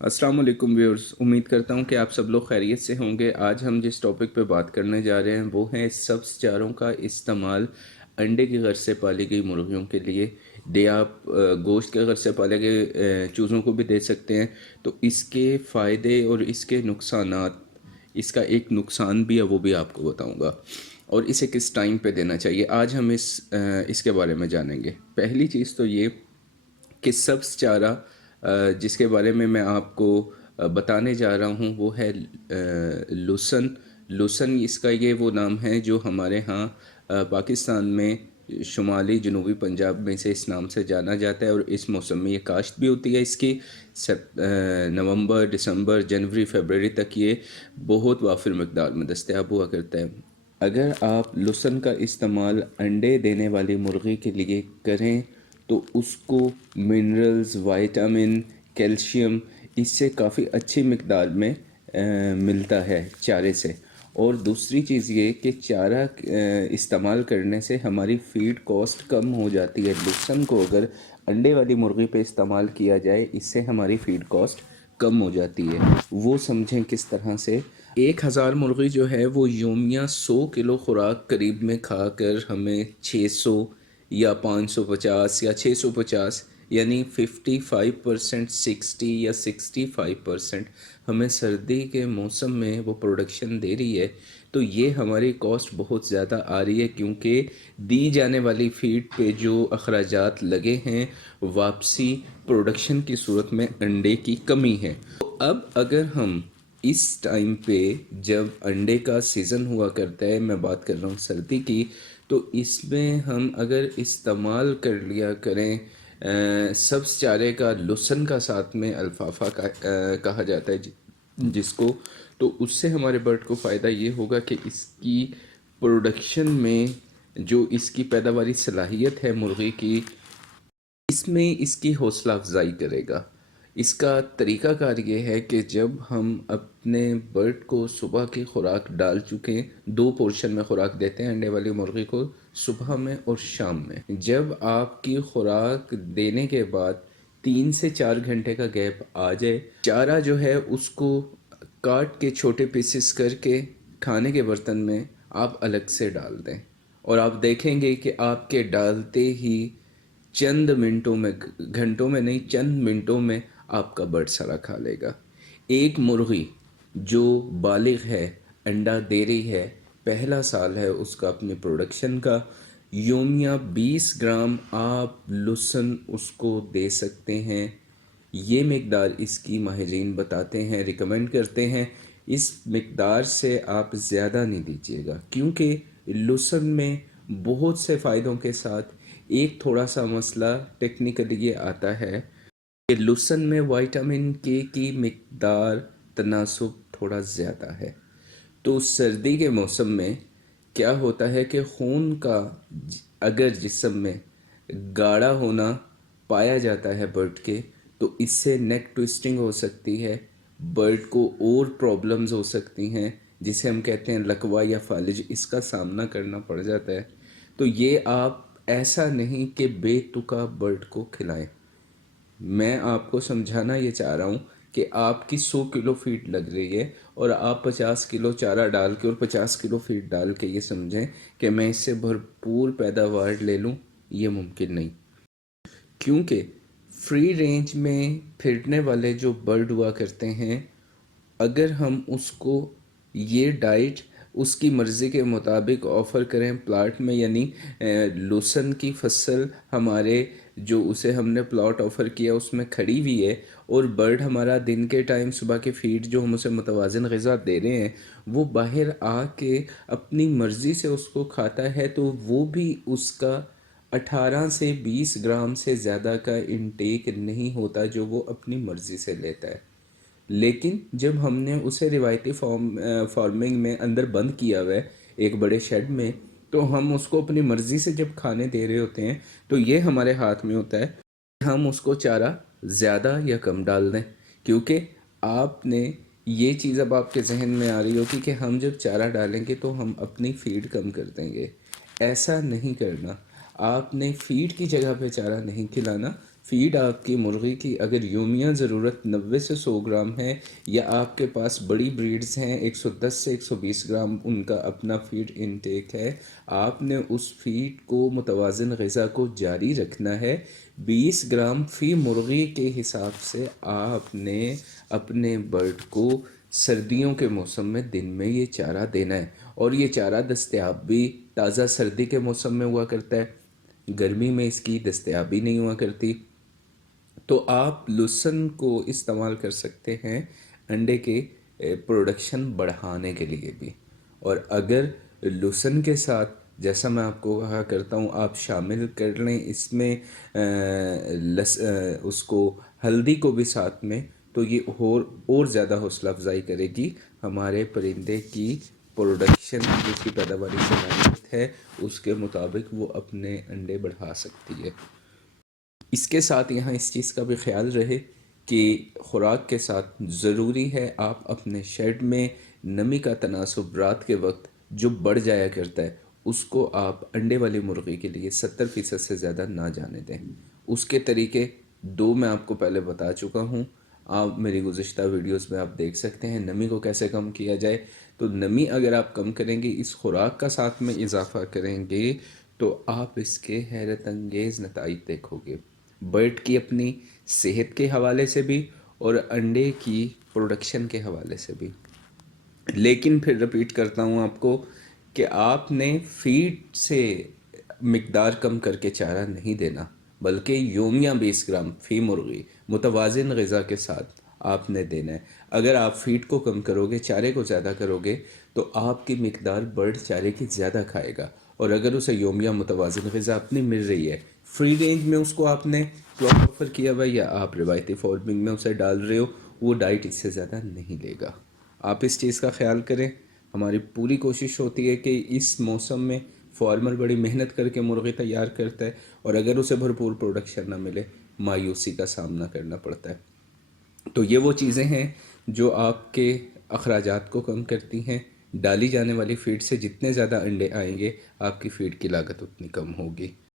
अस्सलाम वालेकुम व्यूअर्स, उम्मीद करता हूँ कि आप सब लोग खैरियत से होंगे। आज हम जिस टॉपिक पे बात करने जा रहे हैं वो है सब्ज़ चारों का इस्तेमाल अंडे के घर से पाली गई मुर्गियों के लिए। आप गोश्त के घर से पाले गए चूज़ों को भी दे सकते हैं। तो इसके फ़ायदे और इसके नुकसानात, इसका एक नुकसान भी है वो भी आपको बताऊँगा, और इसे किस टाइम पे देना चाहिए आज हम इसके बारे में जानेंगे। पहली चीज़ तो ये कि सब्ज़ चारा जिसके बारे में मैं आपको बताने जा रहा हूँ वो है लुसन। लुसन इसका ये वो नाम है जो हमारे यहाँ पाकिस्तान में शुमाली जनूबी पंजाब में से इस नाम से जाना जाता है, और इस मौसम में ये काश्त भी होती है इसकी। नवंबर, दिसंबर, जनवरी, फरवरी तक ये बहुत वाफिर मकदार में दस्तयाब हुआ करता है। अगर आप लुसन का इस्तेमाल अंडे देने वाली मुर्गी के लिए करें तो उसको मिनरल्स, विटामिन, कैल्शियम इससे काफ़ी अच्छी मकदार में मिलता है चारे से। और दूसरी चीज़ ये कि चारा इस्तेमाल करने से हमारी फीड कॉस्ट कम हो जाती है। लुसन को अगर अंडे वाली मुर्गी पे इस्तेमाल किया जाए इससे हमारी फीड कॉस्ट कम हो जाती है। वो समझें किस तरह से। 1000 मुर्गी जो है वो योमिया 100 किलो खुराक करीब में खाकर हमें 600 या 550 या 650 यानी 55%, 60 या 65% हमें सर्दी के मौसम में वो प्रोडक्शन दे रही है। तो ये हमारी कॉस्ट बहुत ज़्यादा आ रही है क्योंकि दी जाने वाली फीड पे जो अखराजात लगे हैं वापसी प्रोडक्शन की सूरत में अंडे की कमी है। तो अब अगर हम इस टाइम पे जब अंडे का सीज़न हुआ करता है, मैं बात कर रहा हूँ सर्दी की, तो इसमें हम अगर इस्तेमाल कर लिया करें सब्ज़ चारे का, लुसन का साथ में अल्फाफा का कहा जाता है जिसको, तो उससे हमारे बर्ड को फ़ायदा ये होगा कि इसकी प्रोडक्शन में जो इसकी पैदावारी सलाहियत है मुर्गी की, इसमें इसकी हौसला अफजाई करेगा। इसका तरीक़ाकार ये है कि जब हम अपने बर्ड को सुबह की खुराक डाल चुके, 2 पोर्शन में खुराक देते हैं अंडे वाली मुर्गी को, सुबह में और शाम में। जब आपकी खुराक देने के बाद 3 से 4 घंटे का गैप आ जाए, चारा जो है उसको काट के छोटे पीसेस करके खाने के बर्तन में आप अलग से डाल दें, और आप देखेंगे कि आपके डालते ही चंद मिनटों में, घंटों में नहीं, चंद मिनटों में आपका बर्ड सारा खा लेगा। एक मुर्गी जो बालिग है, अंडा दे रही है, पहला साल है उसका अपने प्रोडक्शन का, योमिया 20 ग्राम आप लुसन उसको दे सकते हैं। ये मकदार इसकी माहिरीन बताते हैं, रिकमेंड करते हैं। इस मकदार से आप ज़्यादा नहीं दीजिएगा क्योंकि लुसन में बहुत से फ़ायदों के साथ एक थोड़ा सा मसला टेक्निकली ये आता है कि लुसन में विटामिन के की मकदार तनासब थोड़ा ज़्यादा है। तो सर्दी के मौसम में क्या होता है कि खून का अगर जिस्म में गाढ़ा होना पाया जाता है बर्ड के, तो इससे नेक ट्विस्टिंग हो सकती है, बर्ड को और प्रॉब्लम्स हो सकती हैं जिसे हम कहते हैं लकवा या फालिज, इसका सामना करना पड़ जाता है। तो ये आप ऐसा नहीं कि बेतुका बर्ड को खिलाएं। मैं आपको समझाना ये चाह रहा हूँ कि आपकी 100 किलो फीड लग रही है और आप 50 किलो चारा डाल के और 50 किलो फीड डाल के ये समझें कि मैं इससे भरपूर पैदावार ले लूँ, ये मुमकिन नहीं। क्योंकि फ्री रेंज में फिरने वाले जो बर्ड हुआ करते हैं, अगर हम उसको ये डाइट उसकी मर्ज़ी के मुताबिक ऑफ़र करें प्लाट में, यानी लहसुन की फसल हमारे जो उसे हमने प्लॉट ऑफ़र किया उसमें खड़ी हुई है, और बर्ड हमारा दिन के टाइम सुबह की फ़ीड जो हम उसे मुतवाज़न ग़िज़ा दे रहे हैं वो बाहर आके अपनी मर्ज़ी से उसको खाता है, तो वो भी उसका 18 से 20 ग्राम से ज़्यादा का इंटेक नहीं होता जो वो अपनी मर्ज़ी से लेता है। लेकिन जब हमने उसे रिवायती फार्मिंग में अंदर बंद किया हुआ है एक बड़े शेड में, तो हम उसको अपनी मर्ज़ी से जब खाने दे रहे होते हैं तो ये हमारे हाथ में होता है कि हम उसको चारा ज़्यादा या कम डाल दें। क्योंकि आपने ये चीज़ अब आपके जहन में आ रही होगी कि हम जब चारा डालेंगे तो हम अपनी फीड कम कर देंगे। ऐसा नहीं करना। आपने फीड की जगह पे चारा नहीं खिलाना, فیڈ آپ کی مرغی کی اگر یومیہ ضرورت 90 سے 100 گرام ہے، یا آپ کے پاس بڑی بریڈز ہیں 110 سے 120 گرام ان کا اپنا فیڈ انٹیک ہے، آپ نے اس فیڈ کو متوازن غذا کو جاری رکھنا ہے۔ 20 گرام فی مرغی کے حساب سے آپ نے اپنے برڈ کو سردیوں کے موسم میں دن میں یہ چارہ دینا ہے، اور یہ چارہ دستیاب بھی تازہ سردی کے موسم میں ہوا کرتا ہے، گرمی میں اس کی دستیابی نہیں ہوا کرتی۔ تو آپ لسن کو استعمال کر سکتے ہیں انڈے کے پروڈکشن بڑھانے کے لیے بھی، اور اگر لسن کے ساتھ جیسا میں آپ کو کہا کرتا ہوں آپ شامل کر لیں اس میں اس کو ہلدی کو بھی ساتھ میں، تو یہ اور زیادہ حوصلہ افزائی کرے گی ہمارے پرندے کی پروڈکشن، جس کی پیداواری صلاحیت ہے اس کے مطابق وہ اپنے انڈے بڑھا سکتی ہے۔ اس کے ساتھ یہاں اس چیز کا بھی خیال رہے کہ خوراک کے ساتھ ضروری ہے آپ اپنے شیڈ میں نمی کا تناسب رات کے وقت جو بڑھ جایا کرتا ہے اس کو آپ انڈے والی مرغی کے لیے 70% سے زیادہ نہ جانے دیں۔ اس کے طریقے دو میں آپ کو پہلے بتا چکا ہوں، آپ میری گزشتہ ویڈیوز میں آپ دیکھ سکتے ہیں نمی کو کیسے کم کیا جائے۔ تو نمی اگر آپ کم کریں گے، اس خوراک کا ساتھ میں اضافہ کریں گے، تو آپ اس کے حیرت انگیز نتائج دیکھو گے، برڈ کی اپنی صحت کے حوالے سے بھی اور انڈے کی پروڈکشن کے حوالے سے بھی۔ لیکن پھر رپیٹ کرتا ہوں آپ کو کہ آپ نے فیڈ سے مقدار کم کر کے چارہ نہیں دینا، بلکہ یومیہ 20 گرام فی مرغی متوازن غذا کے ساتھ آپ نے دینا ہے۔ اگر آپ فیڈ کو کم کرو گے، چارے کو زیادہ کرو گے، تو آپ کی مقدار برڈ چارے کی زیادہ کھائے گا، اور اگر اسے یومیہ متوازن غذا اپنی مل رہی ہے، فری رینج میں اس کو آپ نے پلاٹ آفر کیا ہوا، یا آپ روایتی فارمنگ میں اسے ڈال رہے ہو، وہ ڈائٹ اس سے زیادہ نہیں لے گا۔ آپ اس چیز کا خیال کریں۔ ہماری پوری کوشش ہوتی ہے کہ اس موسم میں فارمر بڑی محنت کر کے مرغی تیار کرتا ہے، اور اگر اسے بھرپور پروڈکشن نہ ملے مایوسی کا سامنا کرنا پڑتا ہے۔ تو یہ وہ چیزیں ہیں جو آپ کے اخراجات کو کم کرتی ہیں۔ ڈالی جانے والی فیڈ سے جتنے زیادہ انڈے آئیں گے آپ کی فیڈ کی لاگت اتنی کم ہوگی۔